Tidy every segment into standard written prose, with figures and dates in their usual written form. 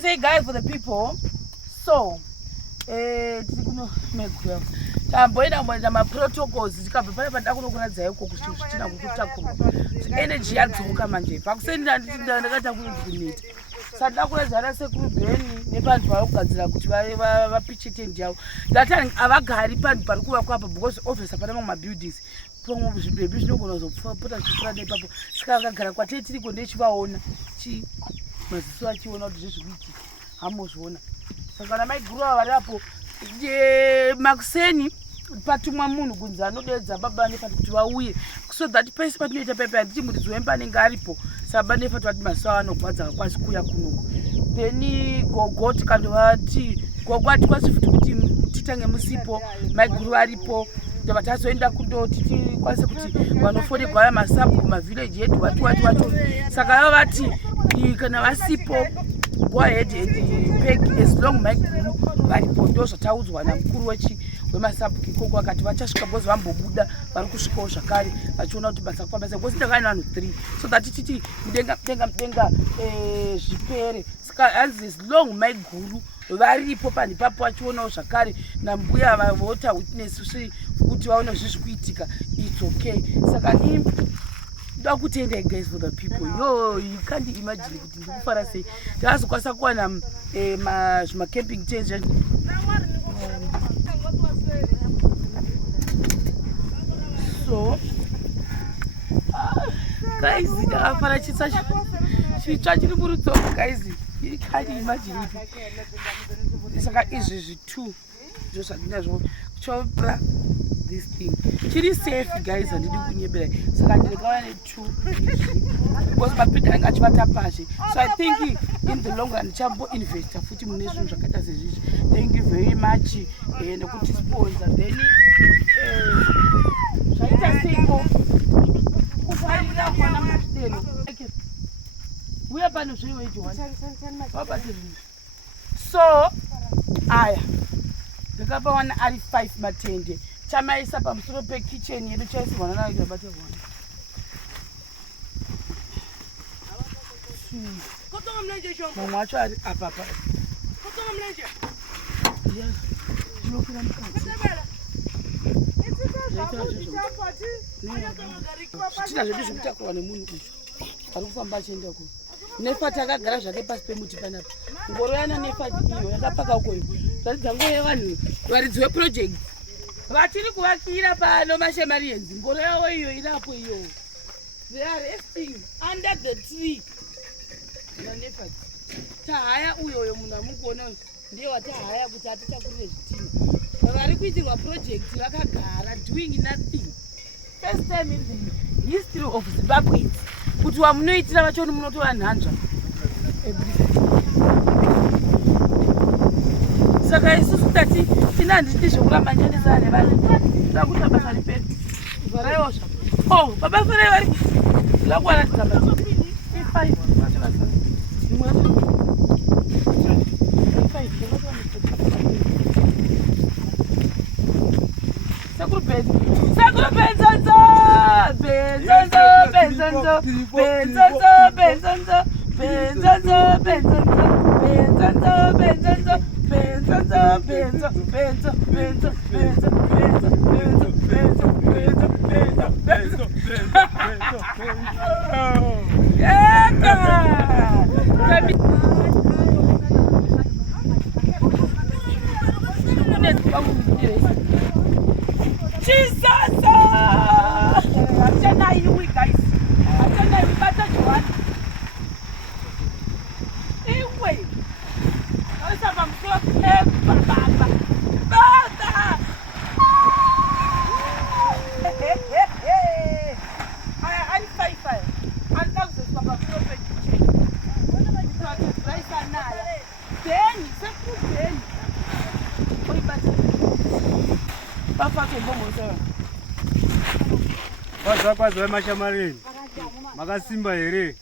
say guys for the people. So, tamboenda maprotocols tikabva pane pada kunokuradza iko kusvitina kukutakurwa energy yadzoka manje pakusenda ndakaita kuneta saka ndida kuedzana sekurubheni nevanhu vari kugadzira kuti vapiche tendi yavo ndati havagari panhu pari kuvakwa apa because obvious hapana mamwe mabuildings pamwe zvibhebhi zvinogona kuzopota zvikura nepapo saka vakagara kwatei tiriko ndechivaona maziso achiona kuti zvezvikuitika hamuzviona saka namaigurava vari apo makuseni patumwa munhu kunzi anodedza baba nefati kuti vauye so that pese patinoita pepe handiti muridzi wemba anenge aripo saba nefati vati mazuva anogwadza akwazi kuuya kunoku then gogo tikandovati gogo hatikwazi futi kuti titange musipo maiguru varipo ndava tazoenda kundoti tikwanise kuti vanofonegwa aya masabu kumavhileji yedu watu saka vava vati kana vasipo go ahead and peg as long maiguru varipo ndo zvataudzwa namukuru wemasabuki ikoko akati vachasvika bozi vambobuda vari kusvikawo zvakare vachiona kuti basa kufambisa bosi ndakani vanhu 3 so that titi mudenga zvipere saka hanzi as long maiguru varipo panhu ipapo vachionawo zvakare nambuya vavota witness kuti vaona zvezvikuitika its okay saka ndoda kutendai guys for the people yo you can't imagine kuti ndikufara sei ndakazokwanisa kuwana zvimacamping tents so guys ndakafara chitsva chiri murutsoka guys you can't imagine saka izvi zvitu zvo zvandinazvo chopa this thing chiri safe guys handidi kunyebera saka ndikawana ne2 because mapinda anga achivata pashe so I think in the long run chambo investor futi mune zvinhu zvakaita sezvizvi thank you very much nekuti sponsor then zvaita seiko kufarira kwana mudeno uya pano zviwejiwa wabate zvinhu so aya ndakapawana ari 5 matende chamaisa pamusoro pekitchen yedu chaisirwana nayo chabatirwana mamwe acho ari apapa inokira mukati zvitina zvedu zvekutakurwa nemunhu uyu ari kufamba achienda ku nefati akagara zvake pasi pemuti panapa ngoro yana nefati iyo yakapaka ukoyo zvaridza ngoro yevanhu varidzi weproject vatiri kuvakira pano mashemarienzi ngoro yavo iyo irapo iyo they are resting under the tree nanefati tahaya uyoyo munhu amukuona ndiye watahaya kuti atitakurire zvitima vari kuitirwa project vakagara doing nothing first time in the history of Zimbabwe kuti wamunoitira vachoni munotova nhanzva saka isusu tati tina handiti zvokuramba njanisana nevanhu takuta basa ripedu varaiwo zva baba farai vari lakuwana tigamba 5 Jesus! Hatichanaiwi guys. Hatichanaiwi bata Joan. Iwe. Asa bamswa baba. Bata. Ai fai. Anda kuzwa baba kitchen. Wana majitwa raisa naya. Deni, seku deni. Oi bata. Bafato mbongo sawa. Kwazva mashamareni makasimba here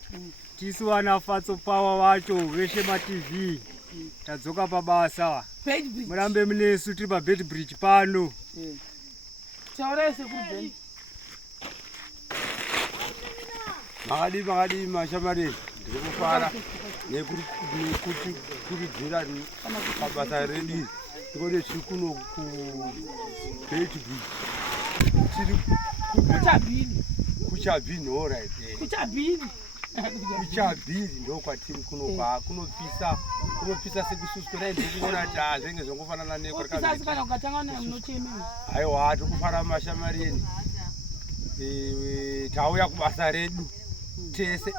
tisu wana fatso pawa wacho veshe maTV tadzoka pabasa murambe munesu tiri pabed bridge pano chaurese kubeni makadi mashamareni ndikufara nekuridzira pabasa redu tikode tiri kuno kubeti kuchabhini orit kuchabhini ndo kwatiri kunobva kunopisa sekususu kudai ndikuona kuti zvenge zvongofanana nekwarikaiwa tikufara mashamareni tauya kubasa redu tese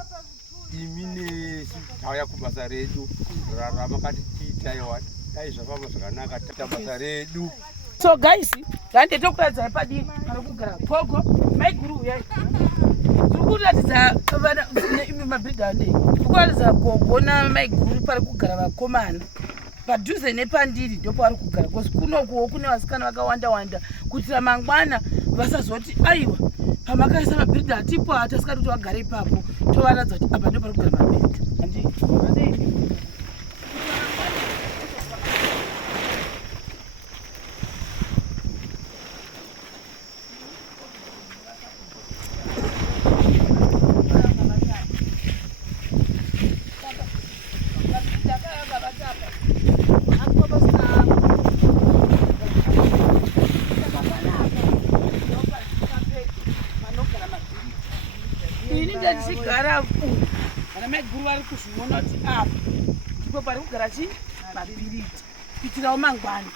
imi nesu tauya kubasa redu ramakati tiitaiwa dai zvafamba zvakanaka tata basa redu. So guys, rande tokuratidza padivi pari kugara gogo maiguru uyai tiri kuratidza imi mabhidha andei tiri kuratidza gogo namaiguru pari kugara vakomana padhuze nepandiri ndo pavari kugara kosi kunokuwo kune vasikana vakawanda wanda kuitira mangwana vasazoti aiwa pamakaisa mabhidha atipo hatasikati kuti vagare ipapo tovaratidza kuti apa ndo pari kugara mabhidha andei ndichigara uku vana maiguru vari kuzviona kuti apa ndipo pari kugara chi mabhiriti kuitirawo mangwana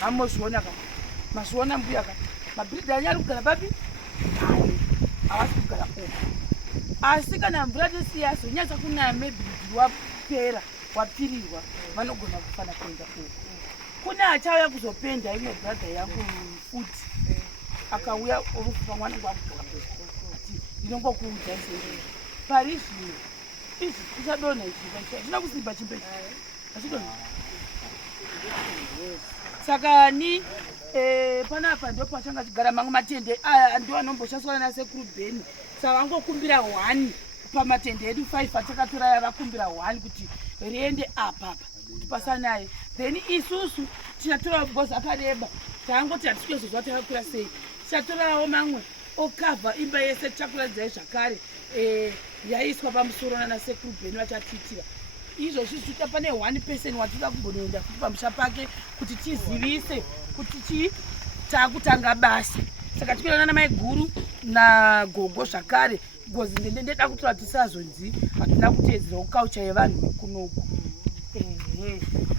hamozviona ka mazviona mbuya ka mabhiriti anyari kugara papi hai havasi kugara uku asi kana mvura tosiya zonyatsa kunaya mebhiriti wapera wapfirirwa vanogona kufana kuenda uku kune achauya kuzopenda imwe bradha yangu futi akauya orufupa mwana ngwakugara ndinongokuudza izvi pari zvino izvi tichadonha izvi hatina kusimba chimbechi achidonha saka ni panapa ndo pachanga chigara mamwe matende aya ndo anomboshandiswa nasekuru bheni saka vangokumbira 1 pamatende edu 5 atakatora aya vakumbira 1 kuti riende apapa kuti pasanaye then isusu tichatora bhozi akareba taangoti hatichizozwa takakura sei tichatorawo mamwe okavha imba yese tichakuradzai zvakare yaiswa pamusoro nanasekuru bheni vachatitira izvozvi zvita pane 1% watida kumbonoenda futi pamusha pake kuti tizivise kuti takutanga basa saka tikuenda namaiguru nagogo zvakare gozi ndenda kutora tisazonzi hatina kuteedzerawo kaucha yevanhu vekunoku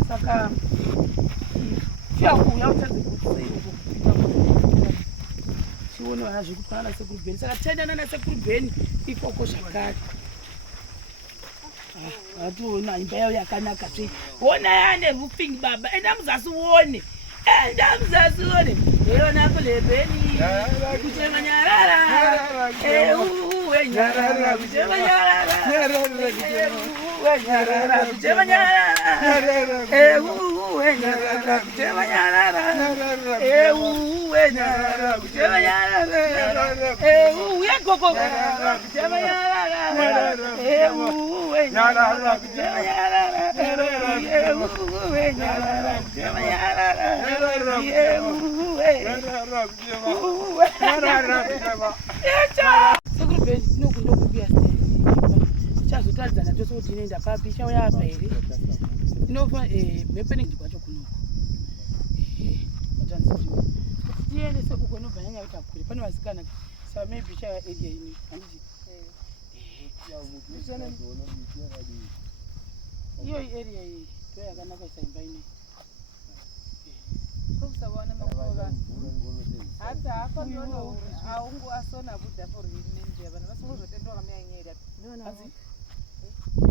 saka tiyakuuya utadze kuti tione vana zvekupana nasekuru bheni saka tienda nanasekuru bheni ikoko zvakare ationa imba yavo yakanaka tsvei ona yane roofing baba enda muzasi uone eona kulebheni kuchemanyarara wenyarara kuchemanyarara wenyarara kuchemanyarara wenyarara kuchemanyarara wenyarara kuchemanyarara uyekoko kuchemanyarara wenyarara kuchemanyarara wenyarara kuchemanyarara sekuru bheni tinokundokumbira tichazotadzana tose kuti inoenda papi ichauya apa here inofa mhepenengi kwacho kunoko kuti tiende seuko inobva nyanya kuti akure pane vasikana saka maybe ichaiva area ino handiti iyoyi area iyi ndo yakanaka isaimba inei kusawana makova hata hapa ndono aungu asona buda for himende bana basongozotendwa kamyanyera hanzi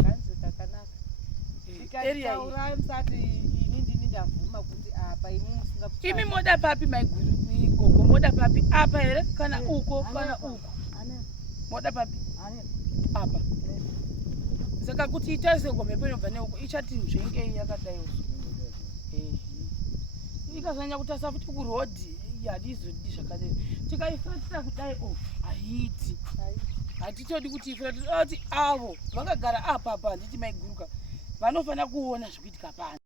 kanzi kakanaka area ura msati inindi ndavuma kuti apa imi musinga imi moda papi maiguru gogo moda papi apa here kana uko kana uko moda papi apa saka kuti itarise ngome penobva neuko ichati nzvenge yakadaiwo ikazanya kutasa futi kurodhi hadizodi zvakadai tikaifuratira kudai haiti hatitodi kuti ifuratira kuti avo vakagara apapa handiti maiguruka vanofanira kuona zvekuitika pano.